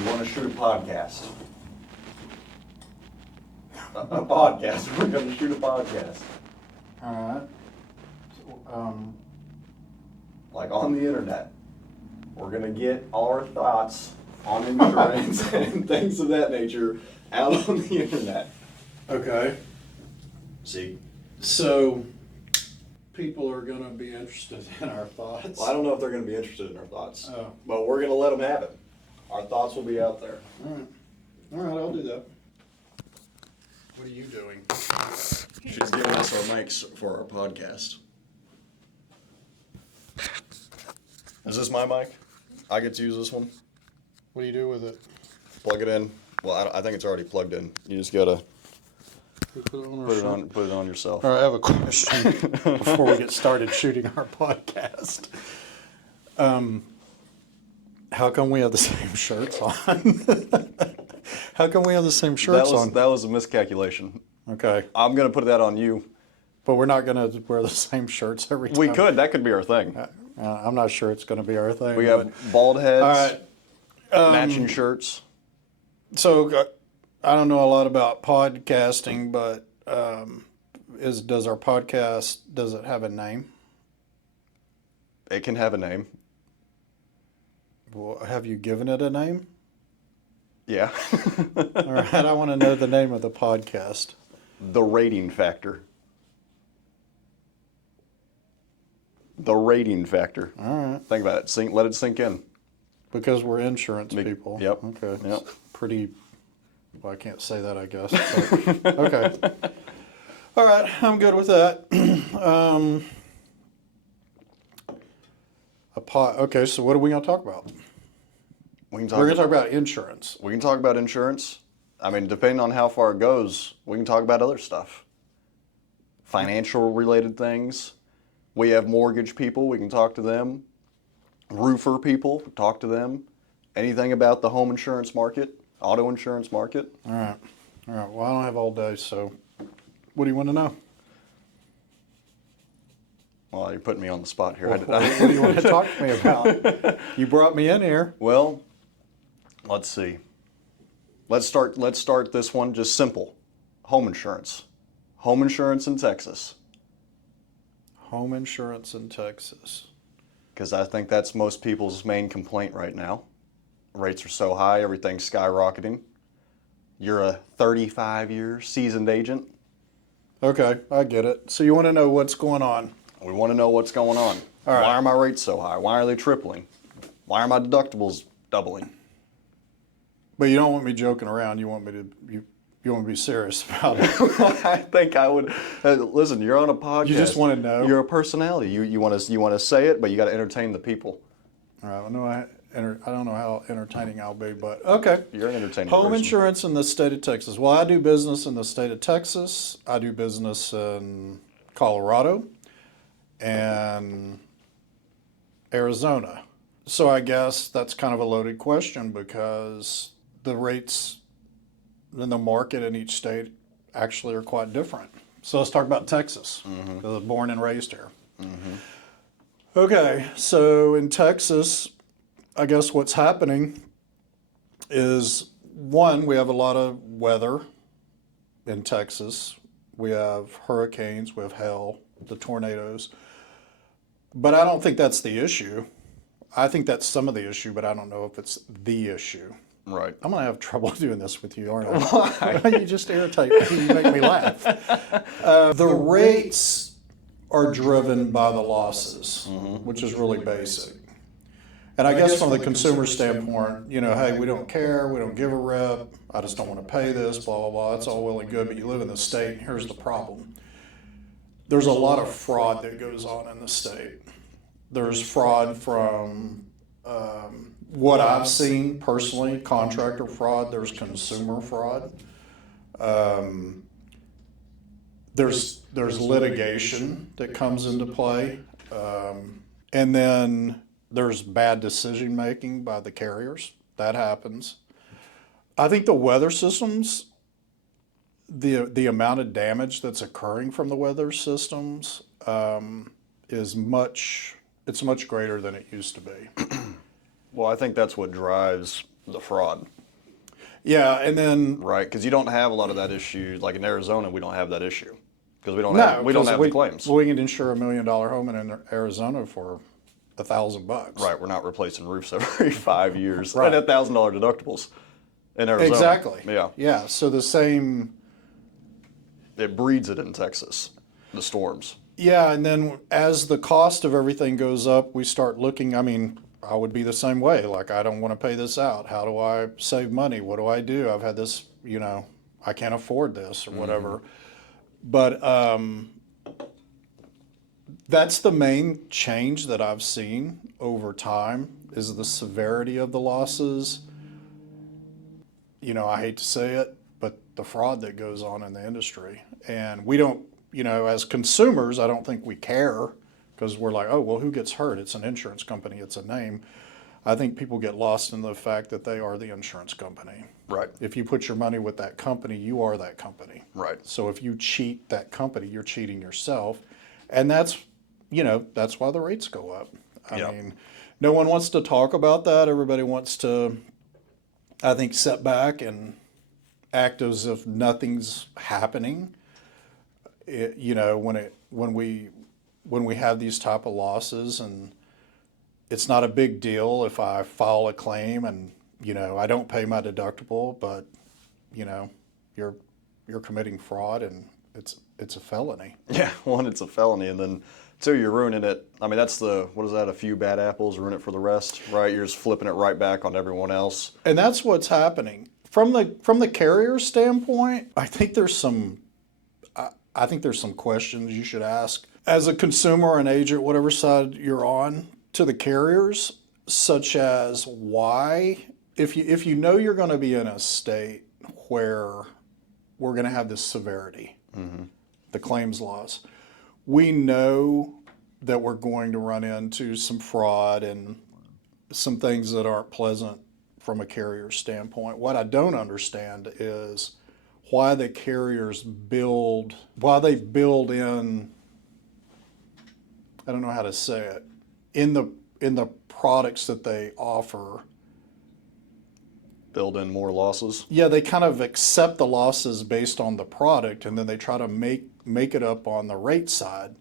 You want to shoot a podcast? A podcast. We're going to shoot a podcast. All right. Like on the internet. We're going to get our thoughts on insurance and things of that nature out on the internet. Okay. See? So, people are going to be interested in our thoughts. Well, I don't know if they're going to be interested in our thoughts. Oh. But we're going to let them have it. Our thoughts will be out there. All right. All right, I'll do that. What are you doing? She's giving us our mics for our podcast. Is this my mic? I get to use this one? What do you do with it? Plug it in. Well, I think it's already plugged in. You just gotta put it on yourself. All right, I have a question before we get started shooting our podcast. How come we have the same shirts on? How come we have the same shirts on? That was a miscalculation. Okay. I'm gonna put that on you. But we're not going to wear the same shirts every time. We could. That could be our thing. I'm not sure it's going to be our thing. We have bald heads, all right. matching shirts. So I don't know a lot about podcasting, but does our podcast, does it have a name? It can have a name. Well, have you given it a name? Yeah. All right. I want to know the name of the podcast. The Rating Factor. The Rating Factor. All right. Think about it. Let it sink in. Because we're insurance people. Yep. Okay. Yep. It's pretty, well, I can't say that, I guess. But, okay. All right. I'm good with that. Okay, so what are we going to talk about? We're going to talk about insurance. We can talk about insurance. I mean, depending on how far it goes, we can talk about other stuff. Financial related things. We have mortgage people, we can talk to them. Roofer people, talk to them. Anything about the home insurance market, auto insurance market. All right. All right. Well, I don't have all day, so what do you want to know? Well, you're putting me on the spot here. What do you want to talk to me about? You brought me in here. Well, let's see. Let's start this one just simple. Home insurance. Home insurance in Texas. Home insurance in Texas. Because I think that's most people's main complaint right now. Rates are so high, everything's skyrocketing. You're a 35-year seasoned agent. Okay, I get it. So you want to know what's going on? We want to know what's going on. All right. Why are my rates so high? Why are they tripling? Why are my deductibles doubling? But you don't want me joking around. You want me to you want to be serious about it. I think I would. Listen, you're on a podcast. You just want to know. You're a personality. You want to say it, but you got to entertain the people. All right. I don't know how entertaining I'll be, but okay. You're an entertaining Home person. insurance in the state of Texas. Well, I do business in the state of Texas. I do business in Colorado and Arizona. So I guess that's kind of a loaded question because the rates in the market in each state actually are quite different. So let's talk about Texas. I was born and raised here. Okay, so in Texas, I guess what's happening is, one, we have a lot of weather in Texas. We have hurricanes, we have hail, the tornadoes. But I don't think that's the issue. I think that's some of the issue, but I don't know if it's the issue. Right. I'm going to have trouble doing this with you, aren't I? Why? You just irritate me. You make me laugh. The rates are driven by the losses, which is really basic. And I guess from the consumer standpoint, hey, we don't care, we don't give a rip, I just don't want to pay this, blah, blah, blah. It's all well and good, but you live in the state, and here's the problem. There's a lot of fraud that goes on in the state. There's fraud from what I've seen personally, contractor fraud. There's consumer fraud. There's litigation that comes into play. And then there's bad decision making by the carriers. That happens. I think the weather systems, the amount of damage that's occurring from the weather systems is much greater than it used to be. Well, I think that's what drives the fraud, Yeah, and then right? Because you don't have a lot of that issue. Like in Arizona, we don't have that issue because we don't no, have because the claims. we can insure $1 million home in Arizona for $1,000. Right, we're not replacing roofs every 5 years Right. at $1,000 deductibles in Arizona. Exactly. Yeah. Yeah. So the same. It breeds it in Texas, the storms. Yeah, and then as the cost of everything goes up, we start looking. I mean, I would be the same way. Like, I don't want to pay this out. How do I save money? What do I do? I've had this, I can't afford this or whatever. But that's the main change that I've seen over time is the severity of the losses. I hate to say it, but the fraud that goes on in the industry. And we don't, as consumers, I don't think we care because we're like, oh, well, who gets hurt? It's an insurance company, it's a name. I think people get lost in the fact that they are the insurance company. Right. If you put your money with that company, you are that company. Right. So if you cheat that company, you're cheating yourself. And that's why the rates go up. I mean, no one wants to talk about that. Everybody wants to, I think, sit back and act as if nothing's happening. When we have these type of losses, and it's not a big deal if I file a claim and I don't pay my deductible, but you're committing fraud and it's a felony. Yeah, one, it's a felony, and then two, you're ruining it. I mean, that's what is that? A few bad apples ruin it for the rest, right? You're just flipping it right back on everyone else. And that's what's happening from the carrier standpoint. I think there's some questions you should ask as a consumer, an agent, whatever side you're on, to the carriers, such as why, if you know you're going to be in a state where we're going to have this severity, the claims loss, we know that we're going to run into some fraud and some things that aren't pleasant from a carrier standpoint. What I don't understand is why the carriers build in, I don't know how to say it, in the products that they offer. Build in more losses. Yeah, they kind of accept the losses based on the product, and then they try to make it up on the rate side.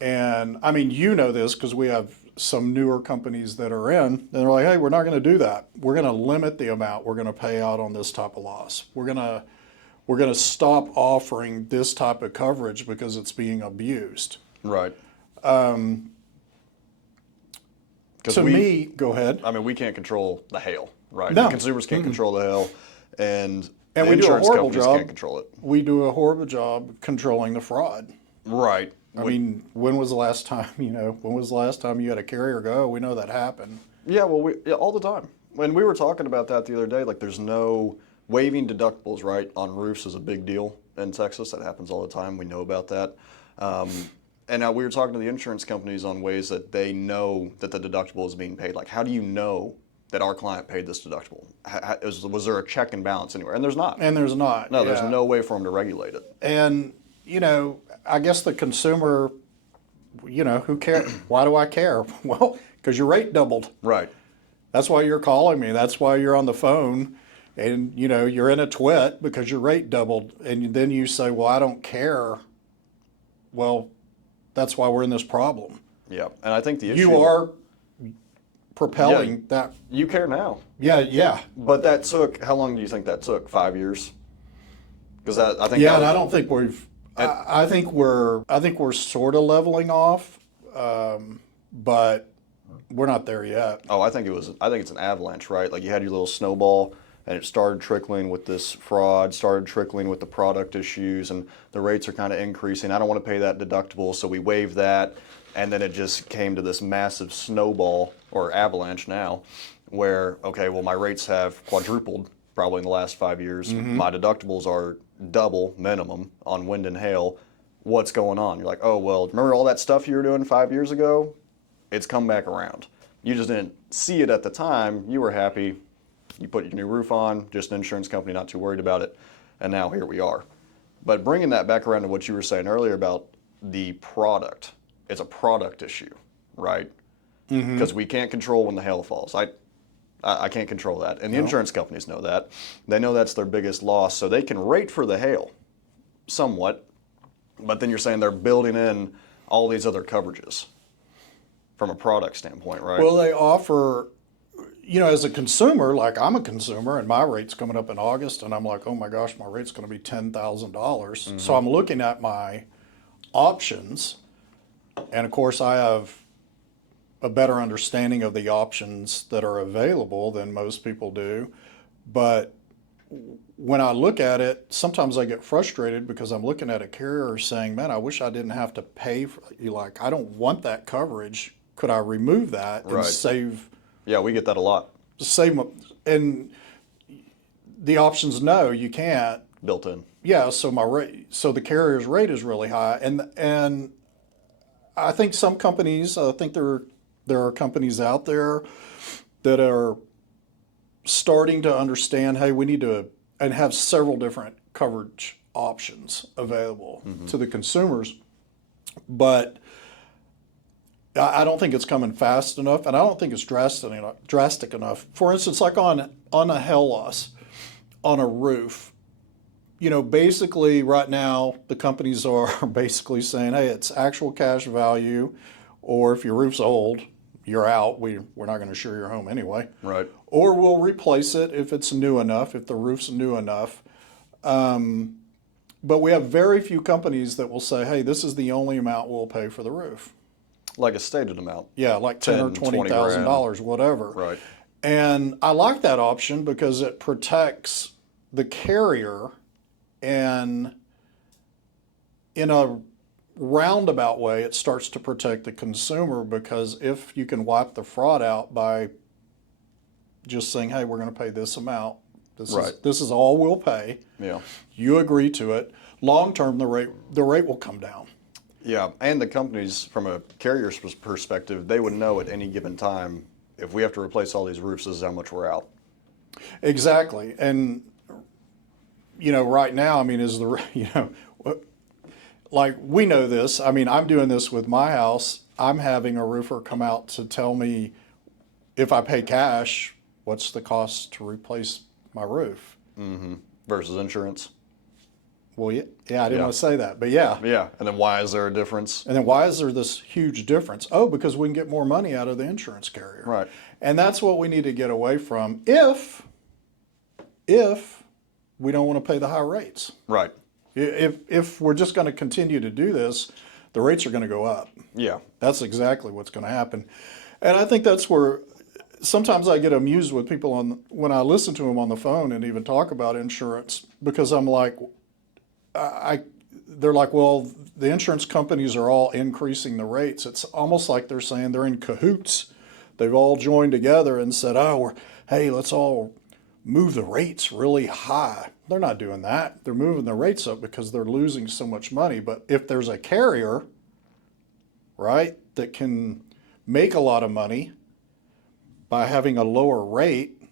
And I mean, this because we have some newer companies that are in, and they're like, hey, we're not going to do that. We're going to limit the amount we're going to pay out on this type of loss. We're going to stop offering this type of coverage because it's being abused. Right. Go ahead. I mean, we can't control the hail, right? No. The consumers can't control the hail, and the we do a insurance horrible companies job. can't control it. We do a horrible job controlling the fraud. Right. I mean, when was the last time you had a carrier go, oh, we know that happened? Yeah, well, all the time. When we were talking about that the other day, like there's no waiving deductibles, right, on roofs is a big deal in Texas. That happens all the time. We know about that. And now we were talking to the insurance companies on ways that they know that the deductible is being paid. Like, how do you know that our client paid this deductible? Was there a check and balance anywhere? And there's not. And there's not. No, there's no way for them to regulate it. And, I guess the consumer, who cares? Why do I care? Well, because your rate doubled. Right. That's why you're calling me. That's why you're on the phone. And, you're in a twit because your rate doubled. And then you say, well, I don't care. Well, that's why we're in this problem. Yeah. And I think the issue... You are propelling that. You care now. Yeah. But that took... How long do you think that took? 5 years? Because I think... Yeah, and I don't think we've... I think we're sort of leveling off, but we're not there yet. Oh, I think it's an avalanche, right? Like you had your little snowball, and it started trickling with this fraud, started trickling with the product issues, and the rates are kind of increasing. I don't want to pay that deductible, so we waived that, and then it just came to this massive snowball or avalanche now, where okay, well my rates have quadrupled probably in the last 5 years. My deductibles are double minimum on wind and hail. What's going on? You're like, oh, well, remember all that stuff you were doing 5 years ago? It's come back around. You just didn't see it at the time. You were happy. You put your new roof on, just an insurance company, not too worried about it. And now here we are. But bringing that back around to what you were saying earlier about the product, it's a product issue, right? Because we can't control when the hail falls. I can't control that. And the insurance companies know that. They know that's their biggest loss, so they can rate for the hail somewhat, but then you're saying they're building in all these other coverages from a product standpoint, right? Well, they offer, as a consumer, like I'm a consumer and my rate's coming up in August and I'm like, oh my gosh, my rate's going to be $10,000. So I'm looking at my options, and of course I have a better understanding of the options that are available than most people do. But when I look at it, sometimes I get frustrated because I'm looking at a carrier saying, man, I wish I didn't have to pay for, I don't want that coverage. Could I remove that and Right. save? Yeah, we get that a lot. And the options, no, you can't. Built in. Yeah, so the carrier's rate is really high, and I think some companies, there are companies out there that are starting to understand, hey, we need to, and have several different coverage options available to the consumers, but I don't think it's coming fast enough, and I don't think it's drastic enough. For instance, like on a hail loss on a roof, basically right now the companies are basically saying, hey, it's actual cash value, or if your roof's old, you're out. We're not going to insure your home anyway. Right. Or we'll replace it if it's new enough, if the roof's new enough. But we have very few companies that will say, hey, this is the only amount we'll pay for the roof. Like a stated amount. Yeah, like $10,000 or $20,000, whatever. Right. And I like that option because it protects the carrier, and in a roundabout way, it starts to protect the consumer, because if you can wipe the fraud out by just saying, hey, we're going to pay this amount, this is all we'll pay. Yeah. You agree to it. Long term, the rate will come down. Yeah, and the companies, from a carrier's perspective, they would know at any given time, if we have to replace all these roofs, this is how much we're out. Exactly. And, right now, like we know this. I'm doing this with my house. I'm having a roofer come out to tell me, if I pay cash, what's the cost to replace my roof? Mm-hmm. Versus insurance. Well, yeah, I didn't want to say that, but yeah. Yeah, and then why is there a difference? And then why is there this huge difference? Oh, because we can get more money out of the insurance carrier. Right. And that's what we need to get away from if we don't want to pay the high rates. Right. If we're just going to continue to do this, the rates are going to go up. Yeah. That's exactly what's going to happen. And I think that's where sometimes I get amused with people when I listen to them on the phone and even talk about insurance, because I'm like, they're like, well, the insurance companies are all increasing the rates. It's almost like they're saying they're in cahoots. They've all joined together and said, hey, let's all move the rates really high. They're not doing that. They're moving the rates up because they're losing so much money. But if there's a carrier, right, that can make a lot of money by having a lower rate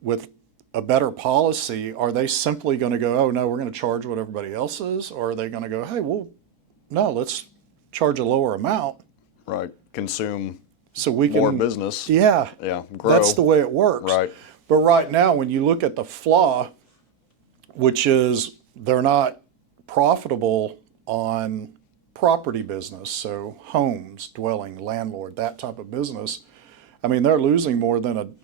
with a better policy, are they simply going to go, oh, no, we're going to charge what everybody else is? Or are they going to go, hey, well, no, let's charge a lower amount. Right. Consume so we can more business. Yeah. Yeah. Grow. That's the way it works. Right. But right now, when you look at the flaw, which is they're not profitable on property business, so homes, dwelling, landlord, that type of business, they're losing more than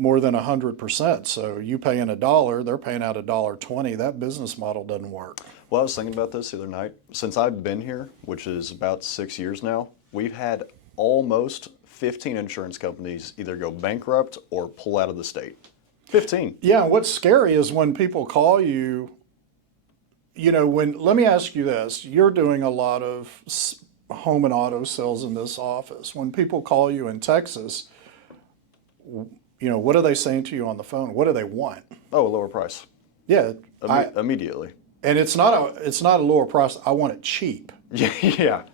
100%. So you pay in $1, they're paying out $1.20. That business model doesn't work. Well, I was thinking about this the other night. Since I've been here, which is about 6 years now, we've had almost 15 insurance companies either go bankrupt or pull out of the state. 15. Yeah, what's scary is when people call you, let me ask you this. You're doing a lot of home and auto sales in this office. When people call you in Texas, what are they saying to you on the phone? What do they want? Oh, a lower price. Yeah. Immediately. And it's not a lower price. I want it cheap. Yeah.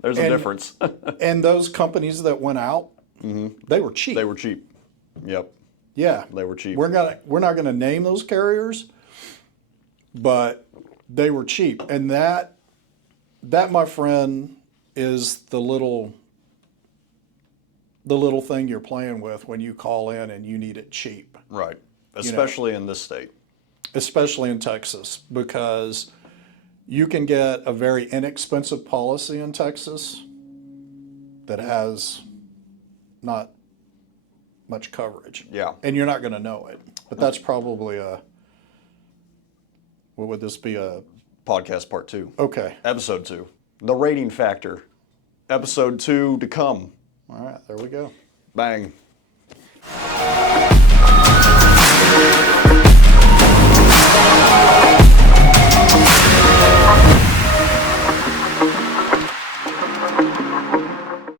There's a difference. And those companies that went out, they were cheap. They were cheap. Yep. Yeah. They were cheap. We're not gonna name those carriers, but they were cheap. And that my friend, is the little the little thing you're playing with when you call in and you need it cheap, Right. Especially in this state. especially in Texas, because you can get a very inexpensive policy in Texas that has not much coverage. Yeah. And you're not going to know it. But that's probably what would this be, Podcast part 2. okay. Episode 2. The rating factor. Episode 2 to come. All right, there we go. Bang.